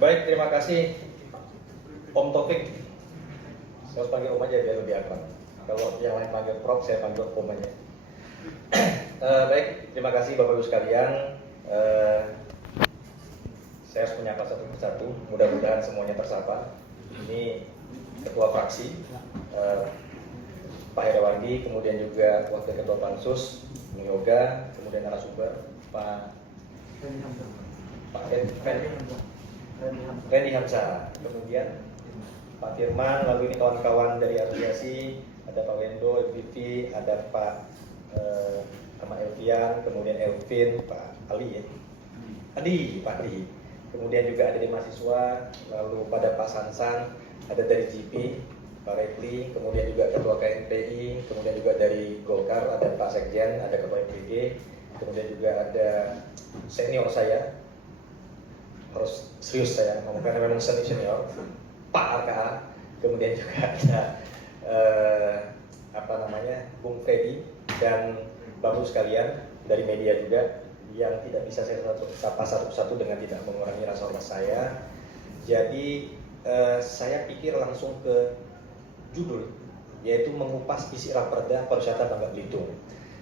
Baik, terima kasih Om Taufik. Saya harus panggil Om aja biar lebih akrab. Kalau yang lain panggil Prof, saya panggil Om aja. Baik, terima kasih Bapak Ibu sekalian. Saya harus menyapa satu persatu. Mudah-mudahan semuanya tersapa. Ini Ketua Fraksi Pak Herawandi, kemudian juga Wakil Ketua Pansus Bung Yoga, kemudian narasumber Pak Randy Hamzah, kemudian Pak Firman, lalu ini kawan-kawan dari asosiasi, ada Pak Wendo, FPV, ada Pak Ahmad Elvian, kemudian Elvin, Pak Ali ya, Pak Adi, kemudian juga ada dari mahasiswa, lalu pada Pak Sansan, ada dari GP, Pak Repli, kemudian juga Ketua KNPI, kemudian juga dari Golkar, ada Pak Sekjen, ada Ketua MPG, kemudian juga ada senior saya, harus serius saya ngomong karena memang senior, Pak RKA, kemudian juga ada Bung Freddy dan Bapak sekalian dari media juga yang tidak bisa saya sapa satu-satu dengan tidak mengurangi rasa hormat saya. Jadi saya pikir langsung ke judul, yaitu mengupas isi raperda pariwisata Bangka Belitung.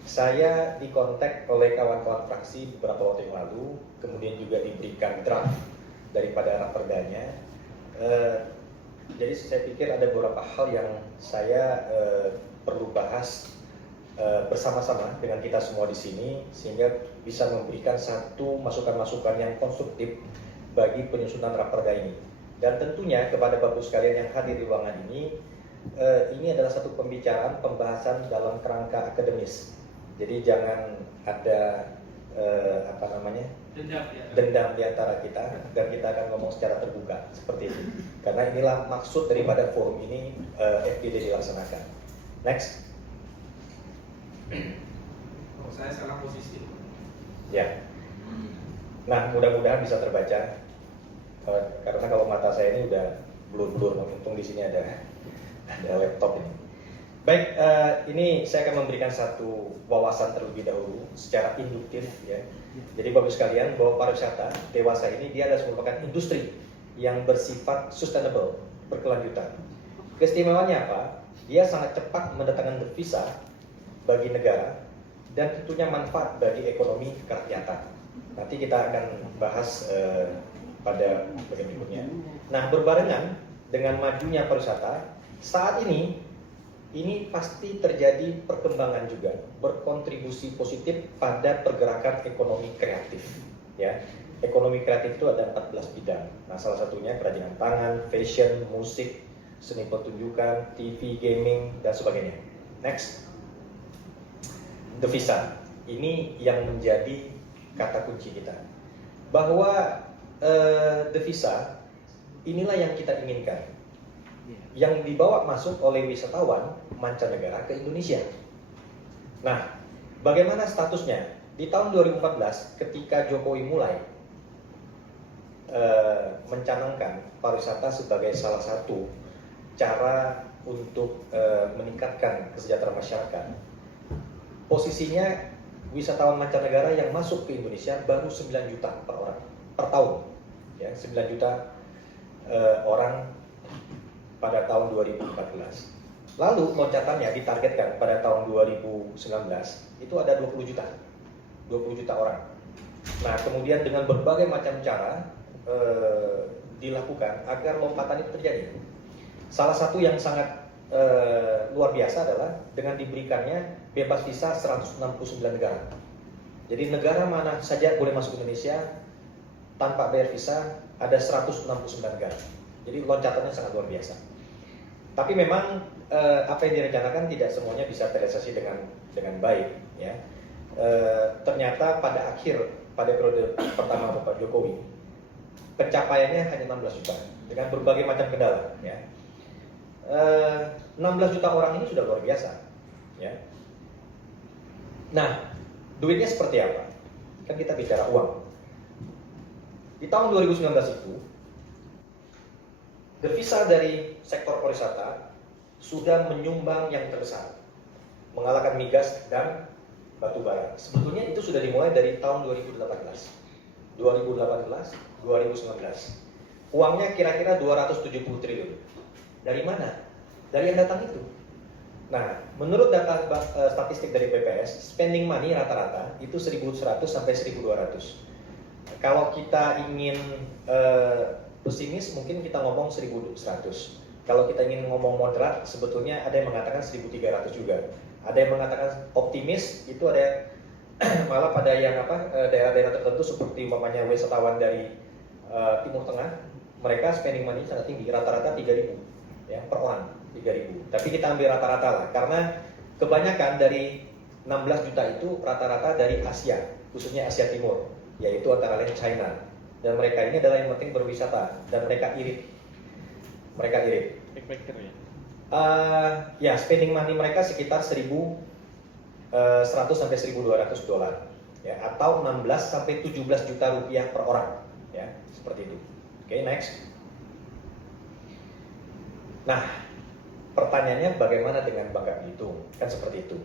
Saya dikontak oleh kawan-kawan fraksi beberapa waktu yang lalu, kemudian juga diberikan draft daripada raperdanya. Jadi saya pikir ada beberapa hal yang saya perlu bahas bersama-sama dengan kita semua di sini, sehingga bisa memberikan satu masukan-masukan yang konstruktif bagi penyusunan raperda ini. Dan tentunya kepada Bapak sekalian yang hadir di ruangan ini adalah satu pembahasan dalam kerangka akademis. Jadi jangan ada dendam di antara kita, dan kita akan ngomong secara terbuka seperti itu. Karena inilah maksud daripada forum ini FGD dilaksanakan. Next. Saya salah posisi. Ya. Nah, mudah-mudahan bisa terbaca. Karena kalau mata saya ini udah blur-blur, untung di sini ada laptop ini. Baik, ini saya akan memberikan satu wawasan terlebih dahulu secara induktif ya. Jadi Bapak sekalian, bahwa pariwisata dewasa ini dia adalah merupakan industri yang bersifat sustainable, berkelanjutan. Keistimewaannya apa? Dia sangat cepat mendatangkan devisa bagi negara dan tentunya manfaat bagi ekonomi kerakyatan. Nanti kita akan bahas pada bagian berikutnya. Nah, berbarengan dengan majunya pariwisata, saat ini pasti terjadi perkembangan juga, berkontribusi positif pada pergerakan ekonomi kreatif. Ya, ekonomi kreatif itu ada 14 bidang. Nah, salah satunya kerajinan tangan, fashion, musik, seni pertunjukan, TV, gaming, dan sebagainya. Next, devisa. Ini yang menjadi kata kunci kita. Bahwa devisa inilah yang kita inginkan, yang dibawa masuk oleh wisatawan mancanegara ke Indonesia. Nah, bagaimana statusnya? Di tahun 2014 ketika Jokowi mulai mencanangkan pariwisata sebagai salah satu cara untuk meningkatkan kesejahteraan masyarakat, posisinya wisatawan mancanegara yang masuk ke Indonesia baru 9 juta per orang per tahun, ya, 9 juta orang pada tahun 2014. Lalu loncatannya ditargetkan pada tahun 2019 itu ada 20 juta orang. Nah, kemudian dengan berbagai macam cara dilakukan agar lompatan itu terjadi. Salah satu yang sangat luar biasa adalah dengan diberikannya bebas visa 169 negara. Jadi negara mana saja boleh masuk ke Indonesia tanpa bayar visa, ada 169 negara. Jadi loncatannya sangat luar biasa. Tapi memang apa yang direncanakan tidak semuanya bisa terrealisasi dengan baik. Ya. Ternyata pada periode pertama Bapak Jokowi, pencapaiannya hanya 16 juta dengan berbagai macam kendala. Ya. 16 juta orang ini sudah luar biasa. Ya. Nah, duitnya seperti apa? Kan kita bicara uang. Di tahun 2019 itu, devisa dari sektor pariwisata sudah menyumbang yang terbesar, mengalahkan migas dan batu bara. Sebetulnya itu sudah dimulai dari tahun 2018, 2019. uangnya kira-kira 270 triliun. Dari mana? Dari yang datang itu. Nah, menurut data statistik dari BPS, spending money rata-rata itu 1.100 sampai 1.200. Kalau kita ingin pesimis, mungkin kita ngomong 1.100. Kalau kita ingin ngomong moderat, sebetulnya ada yang mengatakan 1.300 juga. Ada yang mengatakan optimis, itu ada yang malah pada yang daerah-daerah tertentu seperti umpamanya wisatawan dari Timur Tengah, mereka spending money sangat tinggi, rata-rata 3.000 ya per orang, 3.000. Tapi kita ambil rata-rata lah, karena kebanyakan dari 16 juta itu rata-rata dari Asia, khususnya Asia Timur, yaitu antara lain China. Dan mereka ini adalah yang penting berwisata, dan mereka irit. Mereka irit. Backpacker ya? Ya, spending money mereka sekitar 1.100 sampai 1.200 dolar, ya, atau 16 sampai 17 juta rupiah per orang, ya, seperti itu. Oke, next. Nah, pertanyaannya bagaimana dengan Bangka Belitung? Kan seperti itu.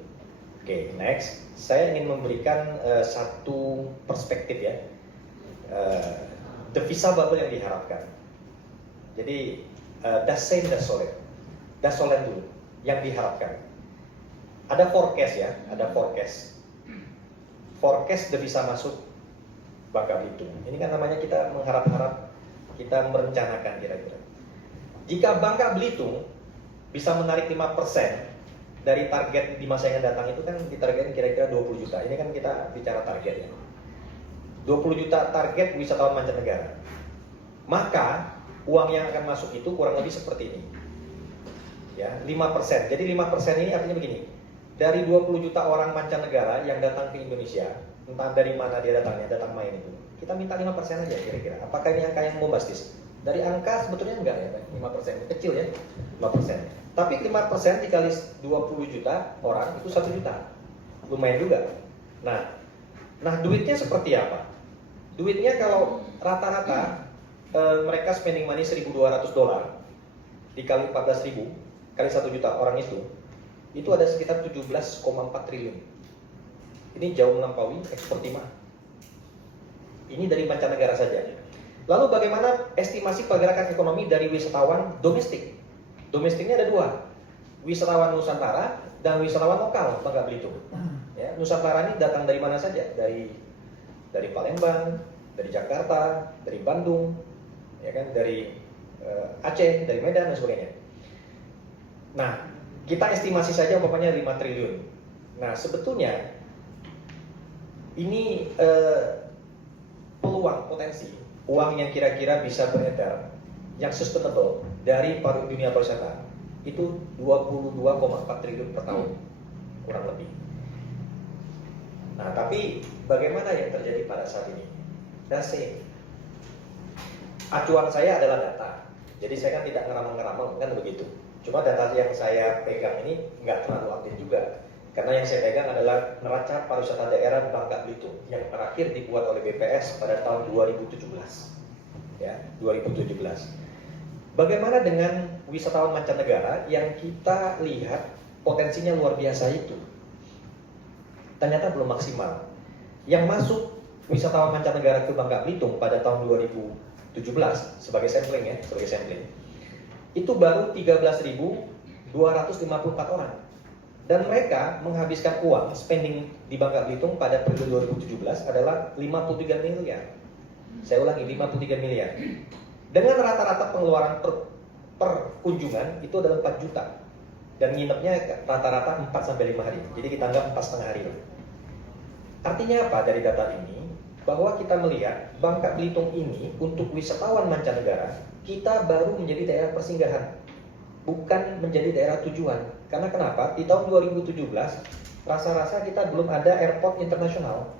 Oke, next. Saya ingin memberikan satu perspektif ya, devisa bubble yang diharapkan. Jadi, das solid dulu yang diharapkan. Ada forecast ya, ada forecast. Forecast devisa masuk Bangka Belitung. Ini kan namanya kita mengharap-harap, kita merencanakan kira-kira. Jika Bangka Belitung bisa menarik 5% dari target di masa yang datang, itu kan ditargetkan kira-kira 20 juta. Ini kan kita bicara target ya. 20 juta target wisatawan mancanegara. Maka uang yang akan masuk itu kurang lebih seperti ini. Ya, 5%. Jadi 5% ini artinya begini. Dari 20 juta orang mancanegara yang datang ke Indonesia, entah dari mana dia datangnya, datang main itu, kita minta 5% aja kira-kira. Apakah ini angka yang bombastis? Dari angka sebetulnya enggak ya, 5%. Kecil ya, 5%. Tapi 5% dikali 20 juta orang itu 1 juta. Lumayan juga. Nah duitnya seperti apa? Duitnya kalau rata-rata mereka spending money 1.200 dolar dikali 14.000 kali 1 juta orang itu ada sekitar 17,4 triliun. Ini jauh melampaui ekspor timah. Ini dari mancanegara saja. Lalu bagaimana estimasi pergerakan ekonomi dari wisatawan domestik? Domestiknya ada dua, wisatawan Nusantara dan wisatawan lokal Bangka Belitung. Ya, Nusantara ini datang dari mana saja? Dari Palembang, dari Jakarta, dari Bandung, ya kan, dari Aceh, dari Medan dan sebagainya. Nah, kita estimasi saja umpamanya 5 triliun. Nah, sebetulnya ini peluang potensi uang yang kira-kira bisa beredar yang sustainable dari dunia pariwisata itu 22,4 triliun per tahun kurang lebih. Nah, tapi bagaimana yang terjadi pada saat ini? Dasar. Acuan saya adalah data. Jadi saya kan tidak ngeramal-ngeramal kan begitu. Cuma data yang saya pegang ini nggak terlalu update juga. Karena yang saya pegang adalah neraca pariwisata daerah Bangka Belitung yang terakhir dibuat oleh BPS pada tahun 2017. Ya, 2017. Bagaimana dengan wisatawan mancanegara yang kita lihat potensinya luar biasa itu? Ternyata belum maksimal. Yang masuk wisatawan mancanegara ke Bangka Belitung pada tahun 2017 sebagai sampling ya, itu baru 13.254 orang. Dan mereka menghabiskan uang spending di Bangka Belitung pada periode 2017 adalah 53 miliar. Saya ulangi, 53 miliar. Dengan rata-rata pengeluaran per kunjungan itu adalah 4 juta. Dan nginepnya rata-rata 4 sampai 5 hari. Jadi kita anggap 4,5 hari. Artinya apa dari data ini? Bahwa kita melihat Bangka Belitung ini untuk wisatawan mancanegara, kita baru menjadi daerah persinggahan, bukan menjadi daerah tujuan. Karena kenapa? Di tahun 2017, rasa-rasa kita belum ada airport internasional.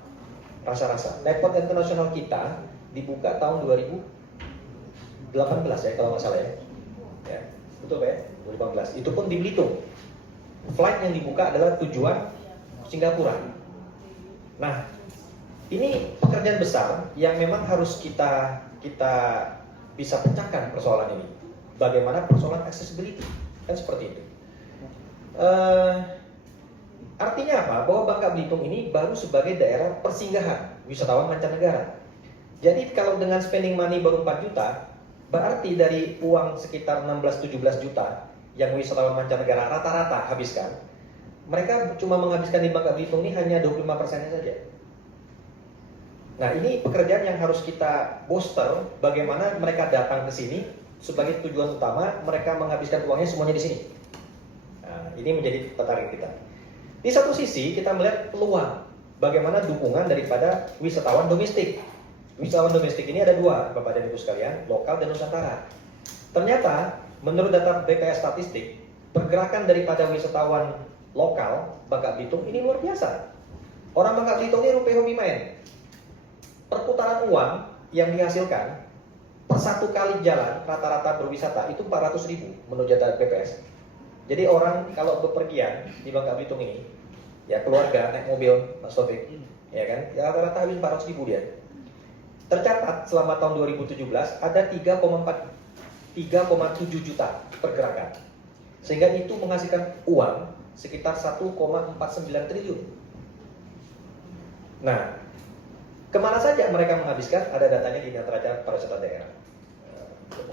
Rasa-rasa. Airport internasional kita dibuka tahun 2018 ya, kalau nggak salah ya. Ya, betul ya? 2018. Itu pun di Belitung. Flight yang dibuka adalah tujuan Singapura. Nah, ini pekerjaan besar yang memang harus kita bisa pecahkan persoalan ini. Bagaimana persoalan accessibility, kan seperti itu. Artinya apa? Bahwa Bangka Belitung ini baru sebagai daerah persinggahan wisatawan mancanegara. Jadi kalau dengan spending money baru 4 juta, Berarti dari uang sekitar 16-17 juta yang wisatawan mancanegara rata-rata habiskan, mereka cuma menghabiskan di Bangka Belitung ini hanya 25%-nya saja. Nah, ini pekerjaan yang harus kita booster, bagaimana mereka datang ke sini sebagai tujuan utama, mereka menghabiskan uangnya semuanya di sini. Nah, ini menjadi target kita. Di satu sisi kita melihat peluang, bagaimana dukungan daripada wisatawan domestik. Wisatawan domestik ini ada dua, Bapak dan Ibu sekalian, lokal dan Nusantara. Ternyata, menurut data BPS Statistik, pergerakan daripada wisatawan lokal Bangka Belitung ini luar biasa. Orang Bangka Belitung ini rupiah hobi main. Perputaran uang yang dihasilkan per satu kali jalan rata-rata berwisata itu 400.000 menurut data BPS. Jadi orang kalau bepergian di Bangka Belitung ini, ya keluarga naik mobil, Mas Taufik, ya kan, ya rata-rata habis 400.000 dia. Tercatat selama tahun 2017 ada 3,7 juta pergerakan, sehingga itu menghasilkan uang sekitar 1,49 triliun. Nah, kemana saja mereka menghabiskan? Ada datanya di Neraca Pariwisata Daerah,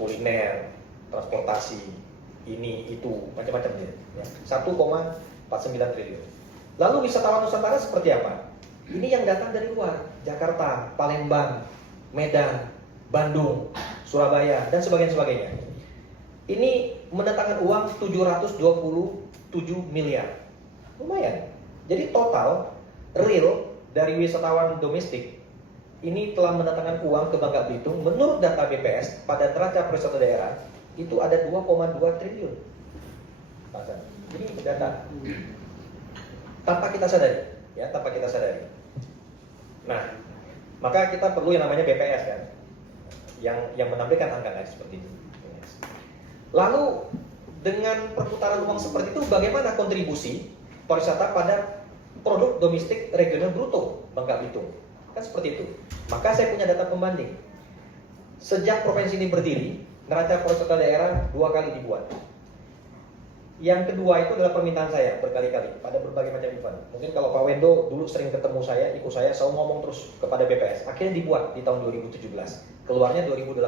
kuliner, transportasi, ini itu macam-macam ya. 1,49 triliun. Lalu wisatawan Nusantara seperti apa? Ini yang datang dari luar, Jakarta, Palembang, Medan, Bandung, Surabaya, dan sebagainya. Ini mendatangkan uang 727 miliar. Lumayan. Jadi total real dari wisatawan domestik ini telah mendatangkan uang ke Bangka Belitung menurut data BPS pada neraca pariwisata daerah itu ada 2,2 triliun. Ini data tanpa kita sadari, ya, tanpa kita sadari. Nah, maka kita perlu yang namanya BPS kan, yang menampilkan angka seperti itu. Lalu dengan perputaran uang seperti itu, bagaimana kontribusi pariwisata pada produk domestik regional bruto Bangka Belitung? Kan seperti itu. Maka saya punya data pembanding. Sejak provinsi ini berdiri, neraca pariwisata daerah 2 kali dibuat. Yang kedua itu adalah permintaan saya berkali-kali pada berbagai macam event. Mungkin kalau Pak Wendo dulu sering ketemu saya, ikut saya selalu ngomong terus kepada BPS. Akhirnya dibuat di tahun 2017, keluarnya 2018.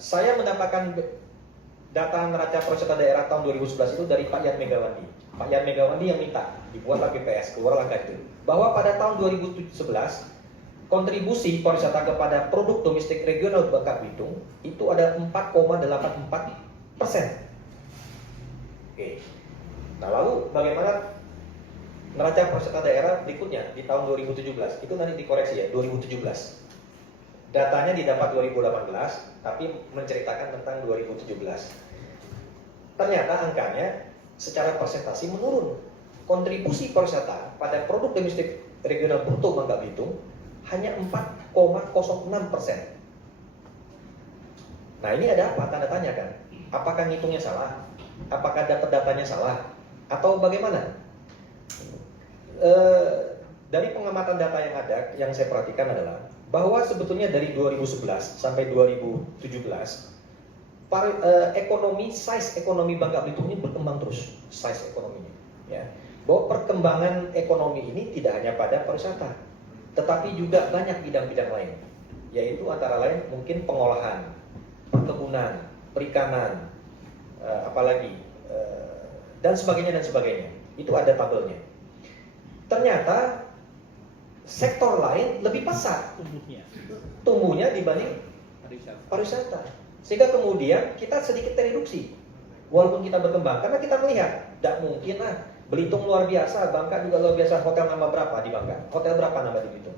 Saya mendapatkan data neraca pariwisata daerah tahun 2011 itu dari Pak Yan Megawandi. Pak Yan Megawandi yang minta dibuatlah BPS, keluar langkah itu. Bahwa pada tahun 2011 kontribusi pariwisata kepada produk domestik regional Bangka Belitung itu ada 4,84%. Oke. Nah, lalu bagaimana neraca pariwisata daerah berikutnya di tahun 2017? Itu nanti dikoreksi ya, 2017. Datanya didapat 2018, tapi menceritakan tentang 2017. Ternyata angkanya secara persentase menurun. Kontribusi pariwisata pada produk domestik regional bruto Bangka Belitung hanya 4,06%. Nah, ini ada apa? Tanda tanya kan? Apakah ngitungnya salah? Apakah datanya salah? Atau bagaimana? Dari pengamatan data yang ada, yang saya perhatikan adalah bahwa sebetulnya dari 2011 sampai 2017 size ekonomi Bangka Belitung ini berkembang terus, size ekonominya, ya. Bahwa perkembangan ekonomi ini tidak hanya pada pariwisata, tetapi juga banyak bidang-bidang lain, yaitu antara lain mungkin pengolahan, perkebunan, perikanan, apalagi dan sebagainya. Itu ada tabelnya. Ternyata sektor lain lebih pesat tumbuhnya dibanding pariwisata. Sehingga kemudian kita sedikit tereduksi. Walaupun kita berkembang, karena kita melihat tidak mungkin Belitung luar biasa, Bangka juga luar biasa. Hotel nama berapa di Bangka? Hotel berapa nama di Belitung?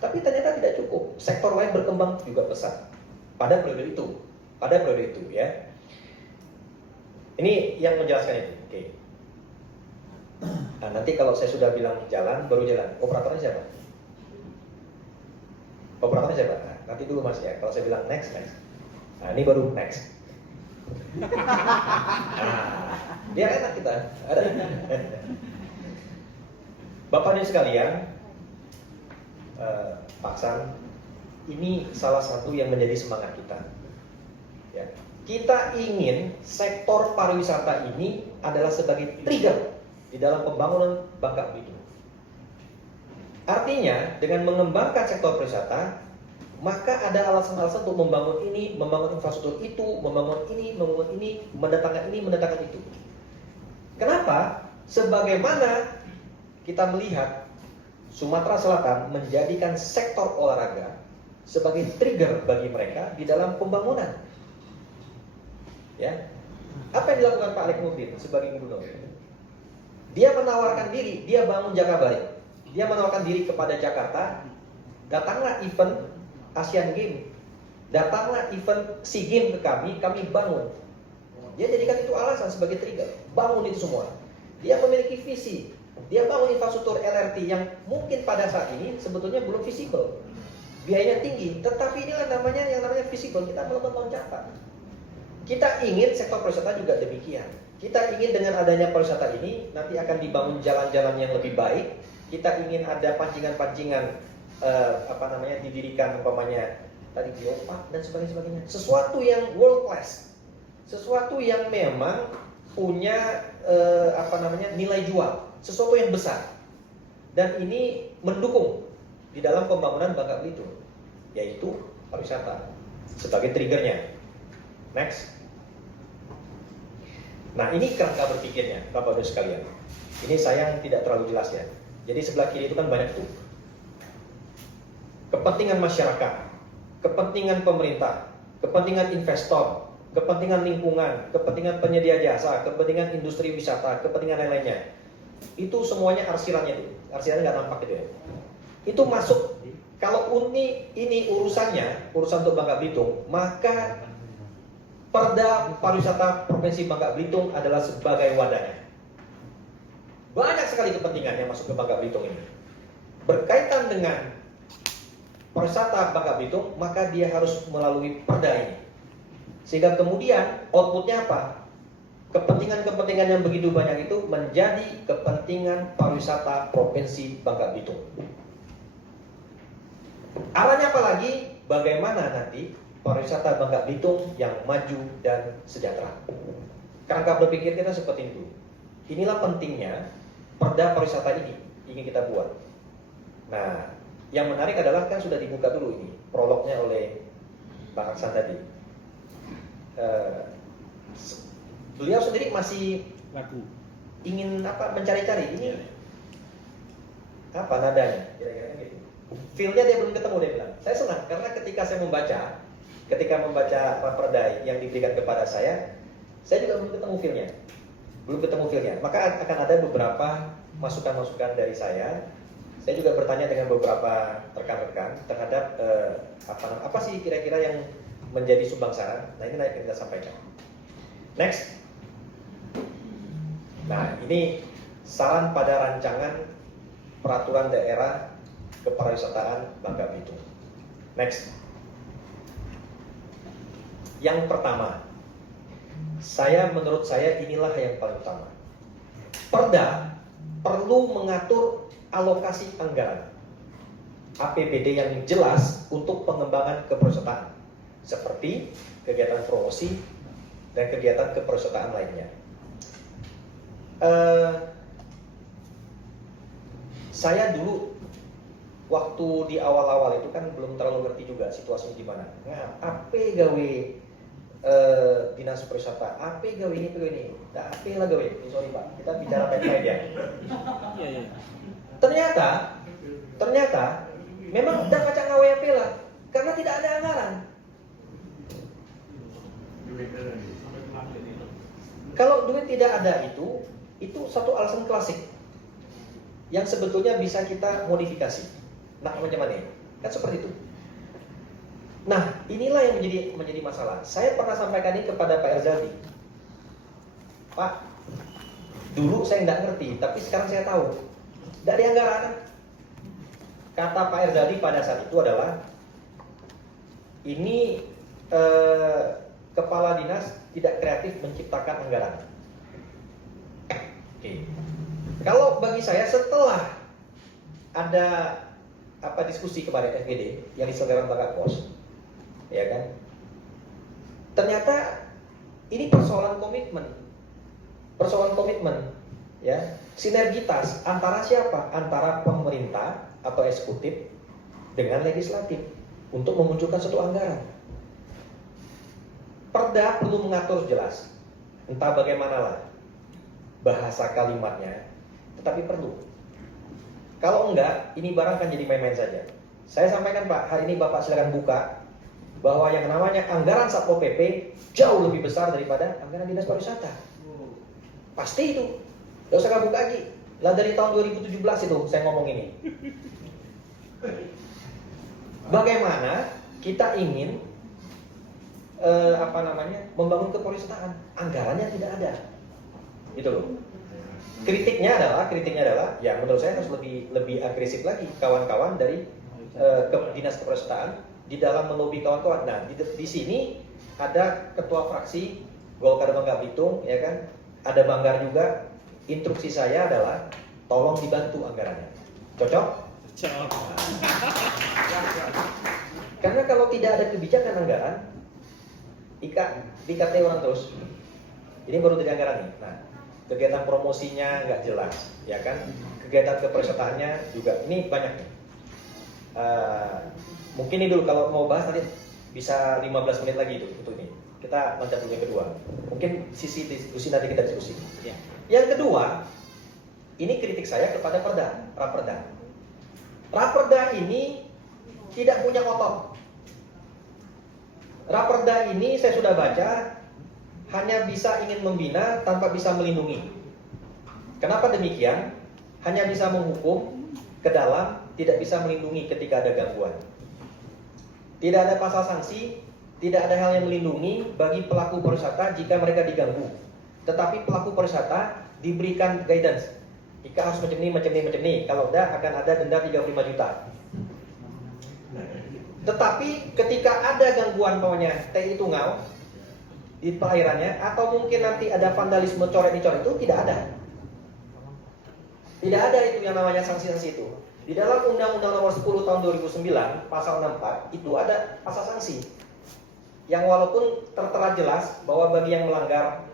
Tapi ternyata tidak cukup. Sektor lain berkembang juga pesat pada periode itu. Ya. Ini yang menjelaskan itu. Oke. Nah, nanti kalau saya sudah bilang jalan, baru jalan. Operatornya siapa? Nah, nanti dulu Mas ya. Kalau saya bilang next. Nah, ini baru next. Nah, biar enak kita. Ada. Bapak dan sekalian, Pak San, ini salah satu yang menjadi semangat kita. Ya. Kita ingin sektor pariwisata ini adalah sebagai trigger di dalam pembangunan Bangka Belitung. Artinya, dengan mengembangkan sektor pariwisata, maka ada alasan-alasan untuk membangun ini, membangun infrastruktur itu, membangun ini, mendatangkan itu. Kenapa? Sebagaimana kita melihat Sumatera Selatan menjadikan sektor olahraga sebagai trigger bagi mereka di dalam pembangunan. Ya. Apa yang dilakukan Pak Alek Nurdin sebagai gubernur? Dia menawarkan diri, dia bangun Jakabaring. Dia menawarkan diri kepada Jakarta, datanglah event Asian Games, datanglah event SEA Games ke kami bangun. Dia jadikan itu alasan sebagai trigger, bangun itu semua. Dia memiliki visi, dia bangun infrastruktur LRT yang mungkin pada saat ini sebetulnya belum visible. Biayanya tinggi, tetapi inilah yang namanya visible, kita melakukan loncatan. Kita ingin sektor pariwisata juga demikian. Kita ingin dengan adanya pariwisata ini nanti akan dibangun jalan-jalan yang lebih baik. Kita ingin ada pancingan-pancingan didirikan umpamanya tadi geopark dan sebagainya. Sesuatu yang world class. Sesuatu yang memang punya nilai jual, sesuatu yang besar. Dan ini mendukung di dalam pembangunan Bangka Belitung, yaitu pariwisata sebagai triggernya. Next. Nah, ini kerangka berpikirnya, Bapak Ibu sekalian. Ini sayang tidak terlalu jelas ya. Jadi sebelah kiri itu kan banyak tuh. Kepentingan masyarakat, kepentingan pemerintah, kepentingan investor, kepentingan lingkungan, kepentingan penyedia jasa, kepentingan industri wisata, kepentingan lain-lainnya. Itu semuanya arsirannya itu. Arsirannya nggak nampak gitu ya. Itu masuk. Kalau ini urusan untuk Bangka Belitung, maka Perda Pariwisata Provinsi Bangka Belitung adalah sebagai wadahnya. Banyak sekali kepentingan yang masuk ke Bangka Belitung ini. Berkaitan dengan pariwisata Bangka Belitung, maka dia harus melalui perda ini. Sehingga kemudian outputnya apa? Kepentingan-kepentingan yang begitu banyak itu menjadi kepentingan pariwisata Provinsi Bangka Belitung. Arahnya apa lagi? Bagaimana nanti pariwisata Bangka Belitung yang maju dan sejahtera. Kerangka berpikir kita seperti itu. Inilah pentingnya perda pariwisata ini ingin kita buat. Nah, yang menarik adalah kan sudah dibuka dulu ini prolognya oleh Bang Aksan tadi. Beliau sendiri masih ingin mencari-cari ini apa nadanya, kira-kira gitu. Feel-nya dia belum ketemu, dia bilang. Saya senang karena ketika membaca perda yang diberikan kepada saya juga belum ketemu feel-nya. Maka akan ada beberapa masukan-masukan dari saya. Saya juga bertanya dengan beberapa rekan-rekan terhadap apa sih kira-kira yang menjadi sumbangsaran. Nah, ini nanti kita sampaikan. Next. Nah, ini saran pada rancangan peraturan daerah kepariwisataan Bangka Belitung. Next. Yang pertama, menurut saya inilah yang paling utama. Perda perlu mengatur alokasi anggaran APBD yang jelas untuk pengembangan kepariwisataan, seperti kegiatan promosi dan kegiatan kepariwisataan lainnya. Saya dulu waktu di awal-awal itu kan belum terlalu ngerti juga situasinya gimana. Nah, apa gawe dinas pariwisata, apa gawe ini, nah, apa lah gawe, sorry Pak, kita bicara baik-baik ya. Ternyata memang udah kacang gawe apa lah, karena tidak ada anggaran. Kalau duit tidak ada itu satu alasan klasik yang sebetulnya bisa kita modifikasi. Nah, macam mana? Kan seperti itu. Nah, inilah yang menjadi masalah. Saya pernah sampaikan ini kepada Pak Erzaldi. Pak, dulu saya nggak ngerti, tapi sekarang saya tahu. Dari anggaran. Kata Pak Erzaldi pada saat itu adalah, ini kepala dinas tidak kreatif menciptakan anggaran. Oke. Kalau bagi saya setelah ada diskusi kemarin FGD yang diselenggarakan Bangka Pos, ya kan? Ternyata ini persoalan komitmen, ya, sinergitas antara siapa? Antara pemerintah atau eksekutif dengan legislatif untuk memunculkan satu anggaran. Perda perlu mengatur jelas, entah bagaimanalah bahasa kalimatnya, tetapi perlu. Kalau enggak, ini barang akan jadi main-main saja. Saya sampaikan Pak, hari ini Bapak silakan buka bahwa yang namanya anggaran Satpol PP jauh lebih besar daripada anggaran Dinas Pariwisata. Pasti itu. Gak usah kamu buka lagi. Lah dari tahun 2017 itu saya ngomong ini. Bagaimana kita ingin membangun kepariwisataan, anggarannya tidak ada. Gitu loh. Kritiknya adalah ya menurut saya harus lebih agresif lagi kawan-kawan dari Dinas Kepariwisataan di dalam melobi kawan-kawan. Nah, di sini ada ketua fraksi Golkar Bangka Belitung, ya kan? Ada Banggar juga. Instruksi saya adalah tolong dibantu anggarannya. Cocok? Cocok. Karena kalau tidak ada kebijakan anggaran, dikate orang terus. Ini baru dari anggaran nih. Nah, kegiatan promosinya nggak jelas, ya kan? Kegiatan kepariwisataannya juga ini banyak nih. Mungkin ini dulu kalau mau bahas nanti bisa 15 menit lagi itu untuk ini. Kita loncat dulu yang kedua. Mungkin sisi diskusi nanti kita diskusi. Ya. Yang kedua, ini kritik saya kepada Raperda. Raperda ini tidak punya otot. Raperda ini saya sudah baca hanya bisa ingin membina tanpa bisa melindungi. Kenapa demikian? Hanya bisa menghukum ke dalam, tidak bisa melindungi ketika ada gangguan. Tidak ada pasal sanksi, tidak ada hal yang melindungi bagi pelaku pariwisata jika mereka diganggu. Tetapi pelaku pariwisata diberikan guidance. Jika harus macam ini. Kalau tidak akan ada denda 35 juta. Tetapi ketika ada gangguan TI Tungau di perairannya, atau mungkin nanti ada vandalisme coret-dicoret, itu tidak ada. Tidak ada itu yang namanya sanksi-sanksi itu. Di dalam Undang-Undang Nomor 10 Tahun 2009 Pasal 64 itu ada pasal sanksi yang walaupun tertera jelas bahwa bagi yang melanggar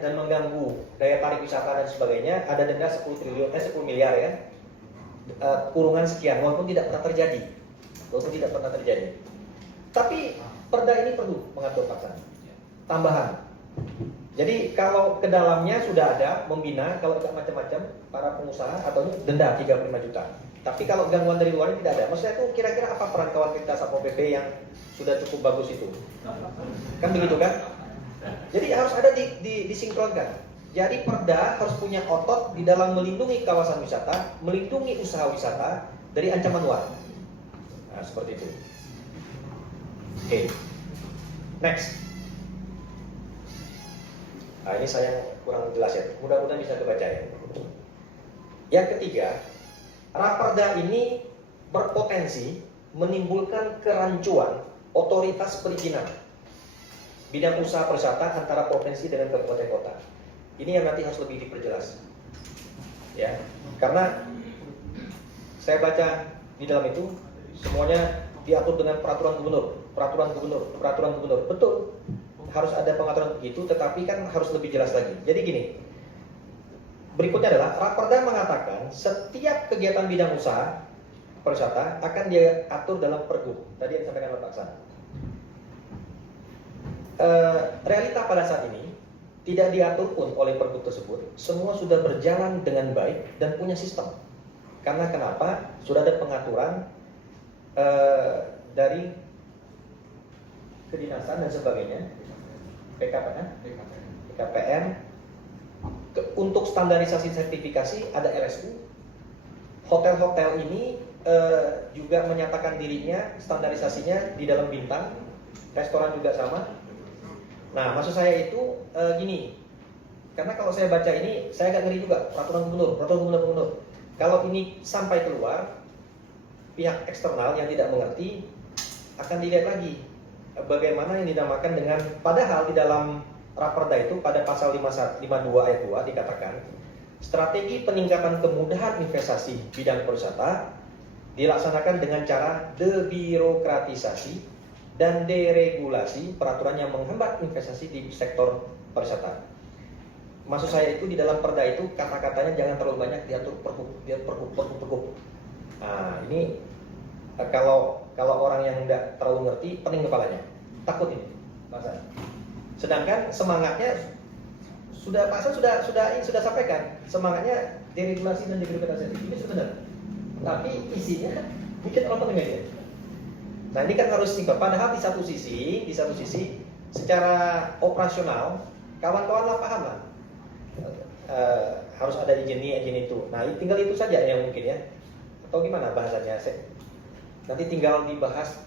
dan mengganggu daya tarik wisata dan sebagainya ada denda 10 miliar ya, kurungan sekian, walaupun tidak pernah terjadi. Tapi perda ini perlu mengatur pasal tambahan. Jadi kalau ke dalamnya sudah ada membina, kalau tidak macam-macam para pengusaha atau denda 35 juta. Tapi kalau gangguan dari luar tidak ada. Maksudnya itu kira-kira apa peran kawan kita Satpol PP yang sudah cukup bagus itu? Kan begitu kan? Jadi harus ada disinkronkan. Jadi perda harus punya otot di dalam melindungi kawasan wisata, melindungi usaha wisata dari ancaman luar. Nah, seperti itu. Oke. Next. Nah, ini saya kurang jelas ya. Mudah-mudahan bisa kebaca ya. Yang ketiga, Raperda ini berpotensi menimbulkan kerancuan otoritas perizinan bidang usaha pariwisata antara provinsi dengan kabupaten kota. Ini yang nanti harus lebih diperjelas. Ya. Karena saya baca di dalam itu semuanya diatur dengan peraturan gubernur. Betul. Harus ada pengaturan begitu, tetapi kan harus lebih jelas lagi. Jadi gini, berikutnya adalah Raperda mengatakan setiap kegiatan bidang usaha pariwisata akan diatur dalam Pergub. Tadi yang disampaikan Pak Aksan. Realita pada saat ini tidak diatur pun oleh Pergub tersebut. Semua sudah berjalan dengan baik dan punya sistem. Karena kenapa? Sudah ada pengaturan dari kedinasan dan sebagainya. PKPM. Untuk standarisasi sertifikasi ada RSU. Hotel-hotel ini juga menyatakan dirinya standarisasinya di dalam bintang. Restoran juga sama. Nah, maksud saya itu gini. Karena kalau saya baca ini, saya agak ngeri juga peraturan gubernur. Kalau ini sampai keluar, pihak eksternal yang tidak mengerti akan dilihat lagi bagaimana yang dinamakan dengan, padahal di dalam Raperda itu pada pasal 52 ayat 2 dikatakan strategi peningkatan kemudahan investasi bidang pariwisata dilaksanakan dengan cara debirokratisasi dan deregulasi peraturan yang menghambat investasi di sektor pariwisata. Maksud saya itu di dalam perda itu kata-katanya jangan terlalu banyak diatur pergub. Nah, ini kalau kalau orang yang nggak terlalu ngerti, pening kepalanya, takut ini, masa. Sedangkan semangatnya sudah Pak Hasan sudah sampaikan, semangatnya deregulasi dan debirokratisasi ini sudah benar. Tapi isinya bikin orang pening aja. Nah ini kan harus singkat. Padahal di satu sisi secara operasional kawan-kawan lah paham lah. Harus ada izin ini, izin itu. Nah tinggal itu saja yang mungkin ya. Atau gimana bahasanya? Nanti tinggal dibahas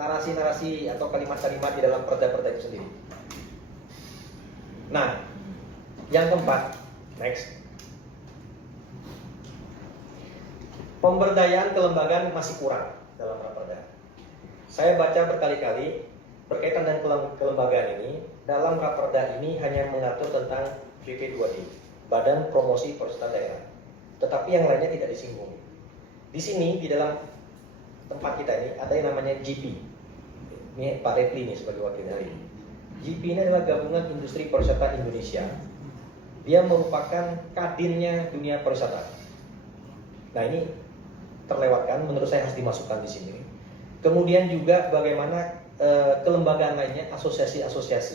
narasi-narasi atau kalimat-kalimat di dalam perda-perda itu sendiri. Nah, yang keempat, next. Pemberdayaan kelembagaan masih kurang dalam raperda. Saya baca berkali-kali berkaitan dengan kelembagaan ini. Dalam raperda ini hanya mengatur tentang BP2D, Badan Promosi Perusahaan Daerah. Tetapi yang lainnya tidak disinggung. Di sini di dalam tempat kita ini ada yang namanya GP. Ini Pak Repli nih sebagai wakil hari ini. GP ini adalah Gabungan Industri Pariwisata Indonesia. Dia merupakan kadinnya dunia pariwisata. Nah ini terlewatkan, menurut saya harus dimasukkan di sini. Kemudian juga bagaimana kelembagaan lainnya, asosiasi-asosiasi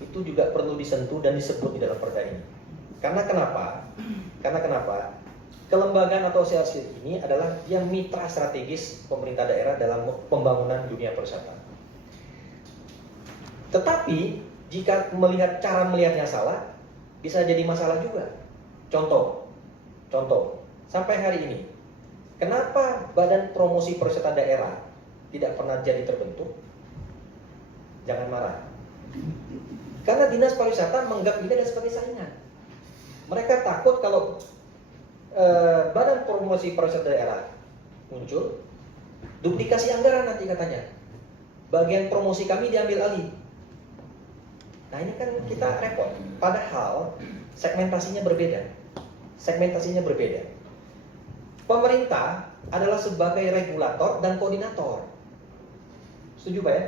itu juga perlu disentuh dan disebut di dalam perda ini. Karena kenapa? Kelembagaan atau asosiasi ini adalah yang mitra strategis pemerintah daerah dalam pembangunan dunia pariwisata. Tetapi jika cara melihatnya salah, bisa jadi masalah juga. Contoh, sampai hari ini, kenapa Badan Promosi Pariwisata Daerah tidak pernah jadi terbentuk? Jangan marah. Karena Dinas Pariwisata menganggap ini adalah sebagai saingan. Mereka takut kalau Badan Promosi Pariwisata Daerah muncul, duplikasi anggaran nanti katanya. Bagian promosi kami diambil alih. Nah ini kan kita repot. Padahal segmentasinya berbeda. Pemerintah adalah sebagai regulator dan koordinator. Setuju Pak ya?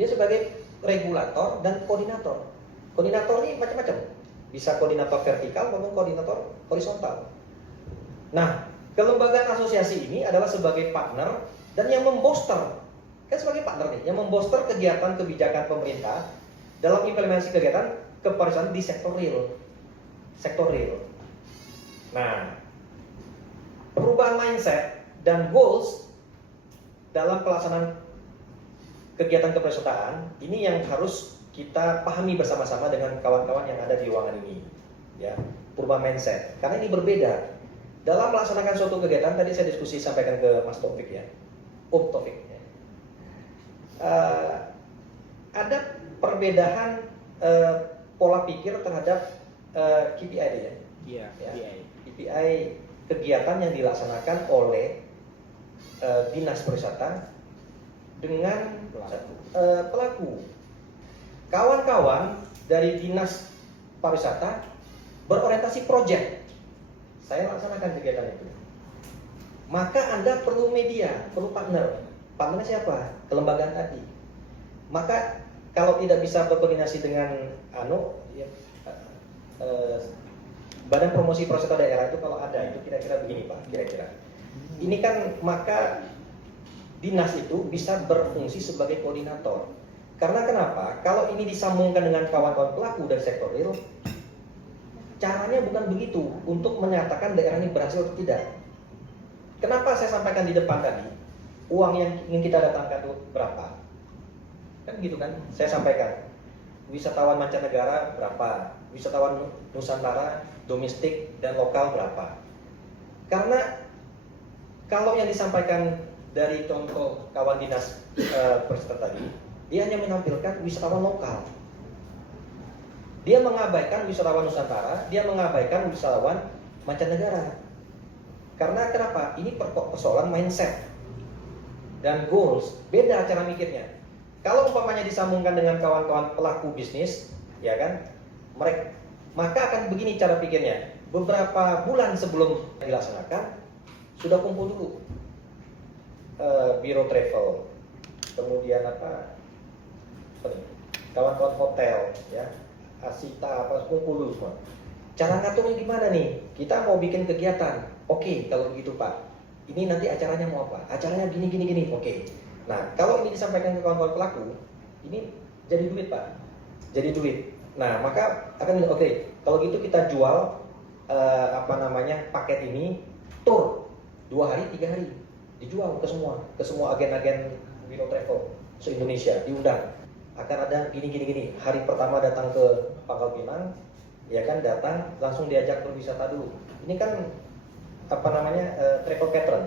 Dia sebagai regulator dan koordinator. Koordinator ini macam-macam. Bisa koordinator vertikal maupun koordinator horizontal. Nah, kelembagaan asosiasi ini adalah sebagai partner dan yang memboster, kan sebagai partner nih, yang memboster kegiatan kebijakan pemerintah dalam implementasi kegiatan kepariwisataan di sektor real. Nah, perubahan mindset dan goals dalam pelaksanaan kegiatan kepariwisataan ini yang harus kita pahami bersama-sama dengan kawan-kawan yang ada di ruangan ini, ya, perubahan mindset. Karena ini berbeda. Dalam melaksanakan suatu kegiatan, tadi saya diskusi sampaikan ke Mas Taufik ya, Taufik. Ya. Ada perbedaan pola pikir terhadap KPI ya. Iya, KPI kegiatan yang dilaksanakan oleh Dinas Pariwisata dengan pelaku. Kawan-kawan dari Dinas Pariwisata berorientasi proyek. Saya laksanakan kegiatan itu. Maka Anda perlu media, perlu partner. Partnernya siapa? Kelembagaan tadi. Maka kalau tidak bisa berkoordinasi dengan Badan Promosi Pariwisata Daerah itu kalau ada itu kira-kira begini Pak, kira-kira. Ini kan maka dinas itu bisa berfungsi sebagai koordinator. Karena kenapa? Kalau ini disambungkan dengan kawan-kawan pelaku dari sektor real, caranya bukan begitu untuk menyatakan daerah ini berhasil atau tidak. Kenapa saya sampaikan di depan tadi, uang yang ingin kita datangkan itu berapa? Kan gitu kan, saya sampaikan. Wisatawan mancanegara berapa? Wisatawan Nusantara, domestik dan lokal berapa? Karena kalau yang disampaikan dari contoh kawan dinas pariwisata tadi, dia hanya menampilkan wisatawan lokal. Dia mengabaikan wisatawan Nusantara, dia mengabaikan wisatawan mancanegara. Karena kenapa? Ini persoalan mindset dan goals, beda cara mikirnya. Kalau umpamanya disambungkan dengan kawan-kawan pelaku bisnis, ya kan, mereka maka akan begini cara pikirnya. Beberapa bulan sebelum dilaksanakan sudah kumpul dulu biro travel, kemudian kawan-kawan hotel, ya, Asita kumpul dulu semua. Cara ngaturnya gimana nih? Kita mau bikin kegiatan. Oke, kalau begitu Pak. ini nanti acaranya mau apa? Acaranya gini gini gini. Oke. Nah, kalau ini disampaikan ke kawan-kawan pelaku, ini jadi duit, Pak. Jadi duit. Nah, maka akan bilang, oke, kalau gitu kita jual paket ini tour 2 hari 3 hari dijual ke semua agen-agen Wiro Travel se-Indonesia diundang. Akan ada gini gini gini. Hari pertama datang ke Pangkal Pinang, ya kan, datang langsung diajak berwisata dulu. Ini kan travel pattern.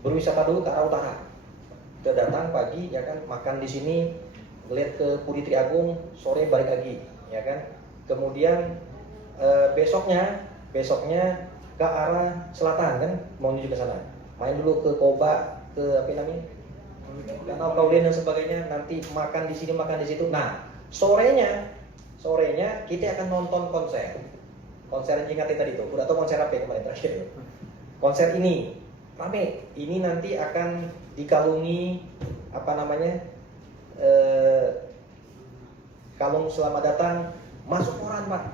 Berwisata dulu ke arah utara. Kita datang pagi, ya kan, makan di sini, lihat ke Puri Triagung, sore balik lagi, ya kan. Kemudian besoknya ke arah selatan, kan, mau menuju ke sana. Main dulu ke Koba, ke Danau Kaulin dan sebagainya. Nanti makan di sini, makan di situ. Nah, sorenya kita akan nonton konser yang ingat tadi itu. Udah tau konser apa ya kemarin terakhir? Konser ini rame. Ini nanti akan dikalungi kalung selamat datang, masuk koran, Pak,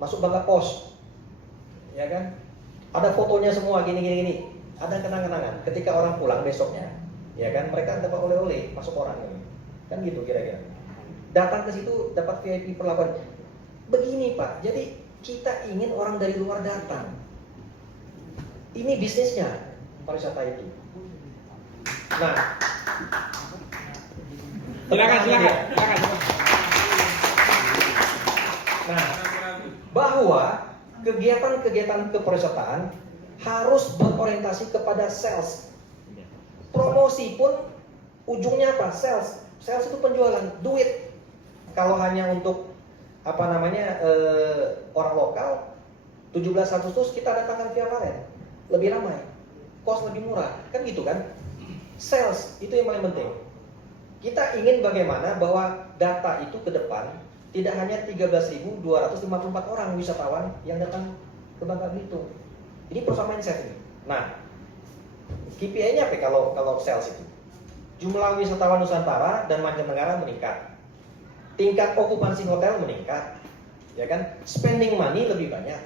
masuk Bangga Pos, ya kan, ada fotonya semua gini, ada kenang-kenangan ketika orang pulang besoknya, ya kan, mereka dapat oleh-oleh masuk koran ini, kan gitu kira-kira. Datang ke situ dapat VIP perlakuan begini, Pak. Jadi kita ingin orang dari luar datang. Ini bisnisnya pariwisata itu. Nah, silakan. Nah, bahwa kegiatan kepariwisataan harus berorientasi kepada sales. Promosi pun ujungnya apa? Sales. Sales itu penjualan, duit. Kalau hanya untuk orang lokal, 17 Agustus kita datangkan via Valen, lebih ramai, cost lebih murah, kan gitu kan? Sales itu yang paling penting. Kita ingin bagaimana bahwa data itu ke depan tidak hanya 13.254 orang wisatawan yang datang ke Bangka Belitung. Ini persoalan mindset ini. Nah, KPI-nya apa kalau sales itu? Jumlah wisatawan Nusantara dan mancanegara meningkat. Tingkat okupansi hotel meningkat. Ya kan? Spending money lebih banyak.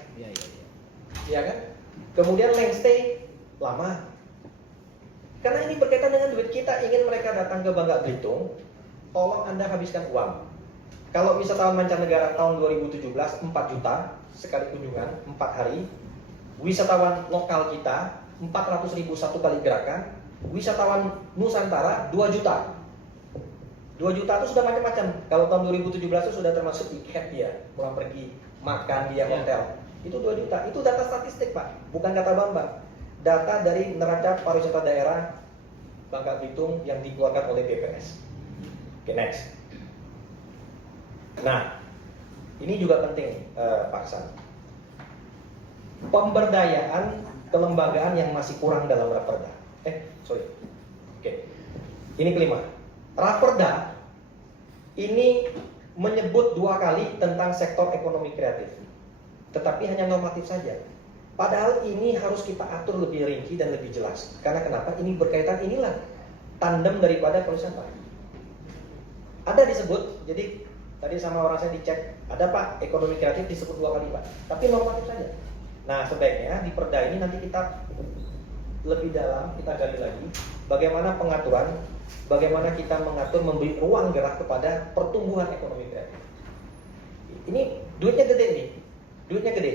Ya kan? Kemudian length stay lama. Karena ini berkaitan dengan duit, kita ingin mereka datang ke Bangka Belitung, tolong Anda habiskan uang. Kalau wisatawan mancanegara tahun 2017 4 juta sekali kunjungan 4 hari. Wisatawan lokal kita 400.000 satu kali gerakan. Wisatawan Nusantara 2 juta. 2 juta itu sudah macam-macam. Kalau tahun 2017 itu sudah termasuk tiket dia, pulang pergi, makan dia hotel. Itu 2 juta. Itu data statistik, Pak, bukan kata Bambang. Data dari neraca pariwisata daerah Bangka Belitung yang dikeluarkan oleh BPS. Oke, next. Nah, ini juga penting, Pak Aksan. Pemberdayaan kelembagaan yang masih kurang dalam Raperda. Oke. Ini kelima. Raperda ini menyebut 2 kali tentang sektor ekonomi kreatif, tetapi hanya normatif saja. Padahal ini harus kita atur lebih rinci dan lebih jelas. Karena kenapa? Ini berkaitan, inilah tandem daripada pariwisata. Ada disebut, jadi tadi sama orang saya dicek, ada Pak, ekonomi kreatif disebut 2 kali Pak, tapi normatif saja. Nah, sebaiknya di perda ini nanti kita lebih dalam, kita gali lagi bagaimana pengaturan, bagaimana kita mengatur, memberi ruang gerak kepada pertumbuhan ekonomi kreatif. Ini duitnya gede nih, duitnya gede.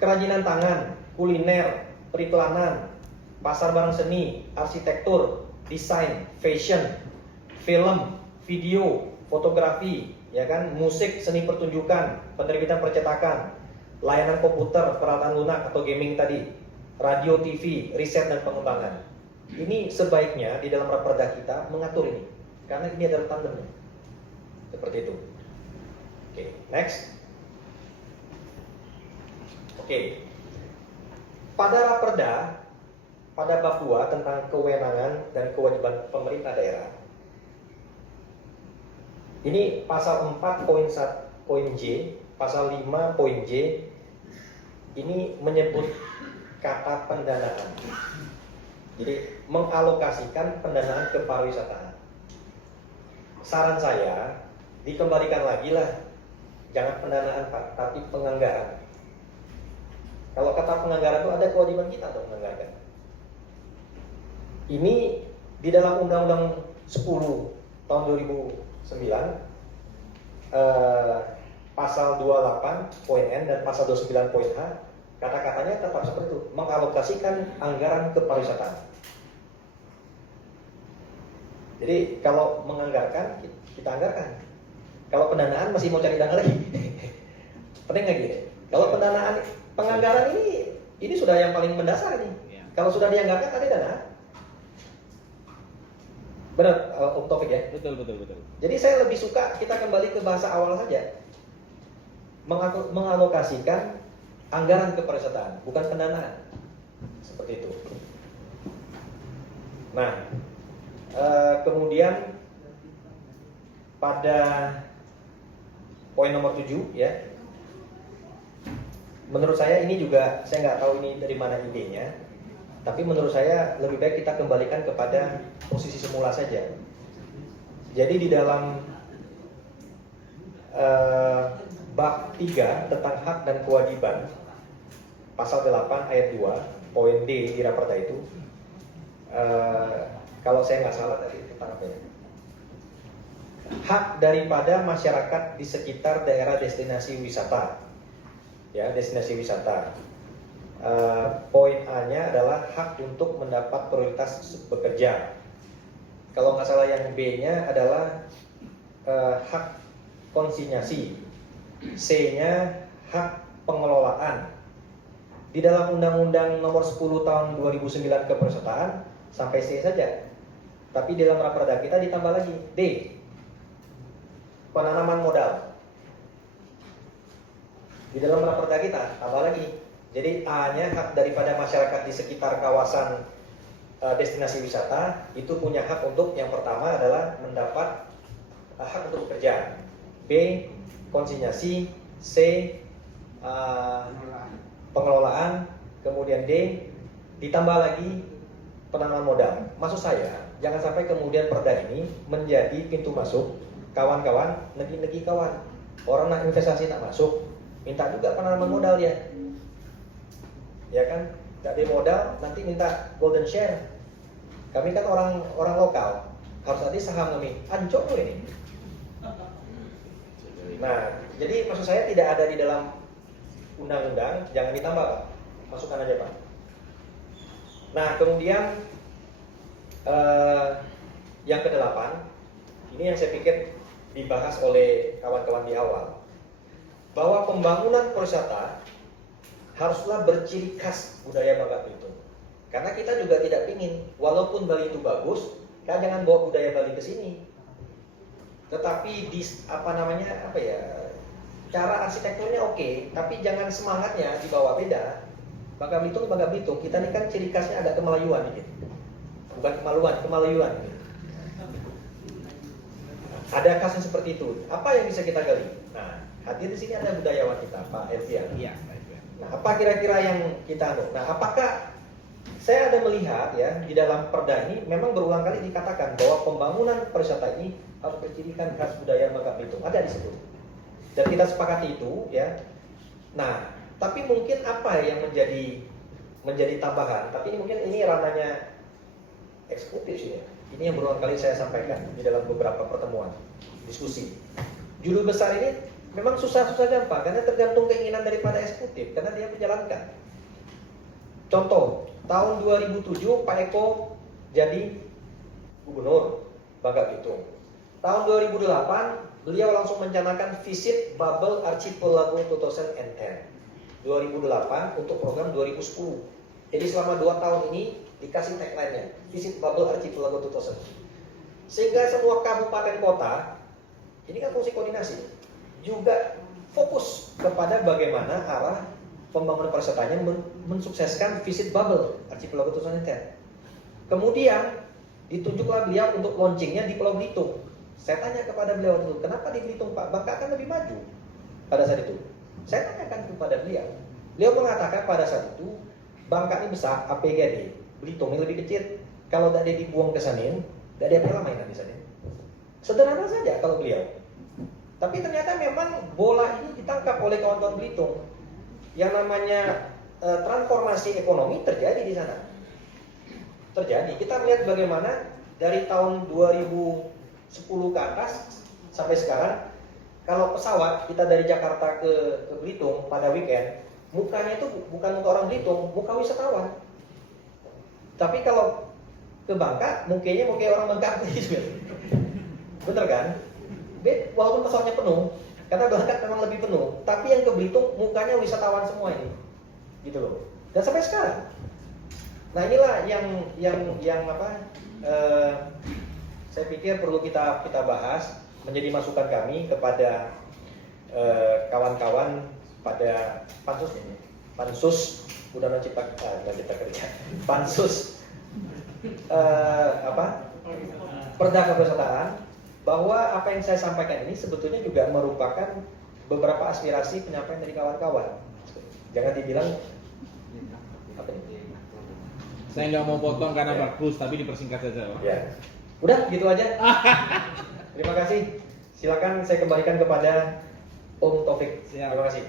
Kerajinan tangan, kuliner, periklanan, pasar barang seni, arsitektur, desain, fashion, film, video, fotografi, ya kan, musik, seni pertunjukan, penerbitan percetakan, layanan komputer, peralatan lunak atau gaming tadi, radio, TV, riset dan pengembangan. Ini sebaiknya di dalam raperda kita mengatur ini, karena ini adalah tandemnya. Seperti itu. Oke, next. Oke. Pada raperda, pada bab 2 tentang kewenangan dan kewajiban pemerintah daerah. Ini pasal 4 poin J, pasal 5 poin J, ini menyebut kata pendanaan. Jadi mengalokasikan pendanaan ke pariwisataan. Saran saya, dikembalikan lagi lah, jangan pendanaan Pak, tapi penganggaran. Kalau kata penganggaran itu ada kewajiban kita untuk menganggarkan. ini di dalam Undang-Undang 10 tahun 2009 pasal 28 poin N dan pasal 29 poin H, kata-katanya tetap seperti itu, mengalokasikan anggaran ke pariwisata. Jadi kalau menganggarkan, kita anggarkan. Kalau pendanaan masih mau cari dana lagi. Penting nggak gini? Kalau pendanaan, penganggaran ini sudah yang paling mendasar nih. Kalau sudah dianggarkan ada dana. Benar, Om Taufik ya? Betul. Jadi saya lebih suka kita kembali ke bahasa awal saja. Mengalokasikan anggaran ke pariwisataan, bukan pendanaan. Seperti itu. Nah, kemudian pada poin nomor 7 ya, menurut saya ini juga, saya nggak tahu ini dari mana idenya, tapi menurut saya lebih baik kita kembalikan kepada posisi semula saja. Jadi di dalam bab 3 tentang hak dan kewajiban, pasal 8 ayat 2 poin D di Raperda itu, kalau saya nggak salah tadi tentang apa ya? Hak daripada masyarakat di sekitar daerah destinasi wisata, ya, destinasi wisata. Poin A-nya adalah hak untuk mendapat prioritas bekerja. Kalau nggak salah yang B-nya adalah hak konsinyasi. C-nya hak pengelolaan. Di dalam Undang-Undang Nomor 10 Tahun 2009 Keperiwisataan sampai C saja. Tapi di dalam Raperda kita ditambah lagi D, penanaman modal. Di dalam Raperda kita tambah lagi. Jadi A-nya hak daripada masyarakat di sekitar kawasan destinasi wisata itu punya hak untuk, yang pertama adalah mendapat hak untuk bekerja. B, konsinyasi. C, pengelolaan. Kemudian D, ditambah lagi penanaman modal. Maksud saya, jangan sampai kemudian perda ini menjadi pintu masuk kawan-kawan, negi-negi kawan. Orang nak investasi nak masuk, minta juga penanaman modal ya. Ya kan? Gak ada modal, nanti minta golden share. Kami kan orang lokal, harus ada saham kami. Ancok ini. Nah, jadi maksud saya tidak ada di dalam undang-undang, jangan ditambah, Pak. Masukkan aja, Pak. Nah, kemudian yang ke-8, ini yang saya pikir dibahas oleh kawan-kawan di awal, bahwa pembangunan pariwisata haruslah berciri khas budaya Bangka Belitung. Karena kita juga tidak ingin, walaupun Bali itu bagus, kan jangan bawa budaya Bali ke sini. Tetapi di cara arsitekturnya oke, tapi jangan semangatnya dibawa beda. Bangka Belitung, kita ini kan ciri khasnya agak kemelayuan dikit. Bukan kemelayuan. Ada khasnya seperti itu. Apa yang bisa kita gali? Nah, hadir di sini ada budayawan kita, Pak Elvian. Iya. Nah, apa kira-kira yang kita Nah, apakah saya ada melihat ya di dalam perda ini memang berulang kali dikatakan bahwa pembangunan pariwisata ini harus bercirikan khas budaya Bangka Belitung, ada di situ. Dan kita sepakati itu ya. Nah, tapi mungkin apa yang menjadi tambahan? Tapi ini ranahnya eksekutif sih ya. Ini yang berulang kali saya sampaikan di dalam beberapa pertemuan diskusi. Judul besar ini memang susah-susah gampang karena tergantung keinginan daripada eksekutif, karena dia menjalankan. Contoh, tahun 2007 Pak Eko jadi gubernur Bangka Belitung. Tahun 2008 beliau langsung mencanangkan visit Bubble Archipelago 2010. 2008 untuk program 2010. Jadi selama 2 tahun ini dikasih tagline-nya, visit Bubble Archipelago 2010. Sehingga semua kabupaten kota, ini kan fungsi koordinasi, juga fokus kepada bagaimana arah pembangunan pariwisatanya mensukseskan visit Bubble Archipelago 2010. Kemudian ditunjuklah beliau untuk launchingnya di Pulau Belitung. Saya tanya kepada beliau itu, kenapa di Belitung Pak? Bangka kan lebih maju pada saat itu. Saya tanyakan kepada beliau. Beliau mengatakan pada saat itu Bangka ini besar, APGD, Belitung ini lebih kecil. Kalau tidak dibuang ke sana, tidak ada apa mainan di sana. Sederhana saja kalau beliau. Tapi ternyata memang bola ini ditangkap oleh kawan-kawan Belitung. Yang namanya transformasi ekonomi terjadi di sana. terjadi. Kita melihat bagaimana dari tahun 2010 ke atas sampai sekarang, kalau pesawat kita dari Jakarta ke Belitung pada weekend, mukanya itu bukan muka orang Belitung, muka wisatawan. Tapi kalau ke Bangka, mukanya muka orang Bangka gitu. Bener kan? Walaupun pesawatnya penuh, karena Bangka memang lebih penuh, tapi yang ke Belitung mukanya wisatawan semua ini, gitu loh. Dan sampai sekarang. Nah inilah yang apa? Saya pikir perlu kita bahas, menjadi masukan kami kepada kawan-kawan pada pansus ini, pansus Undang Cipta Kerja, pansus Perda Kepesertaan, bahwa apa yang saya sampaikan ini sebetulnya juga merupakan beberapa aspirasi penyampaian dari kawan-kawan. Jangan dibilang apa ini? Saya nggak mau potong karena bagus, tapi dipersingkat saja, Pak. Ya, udah gitu aja. Terima kasih. Silakan saya kembalikan kepada Om Taufik. Siap. Terima kasih.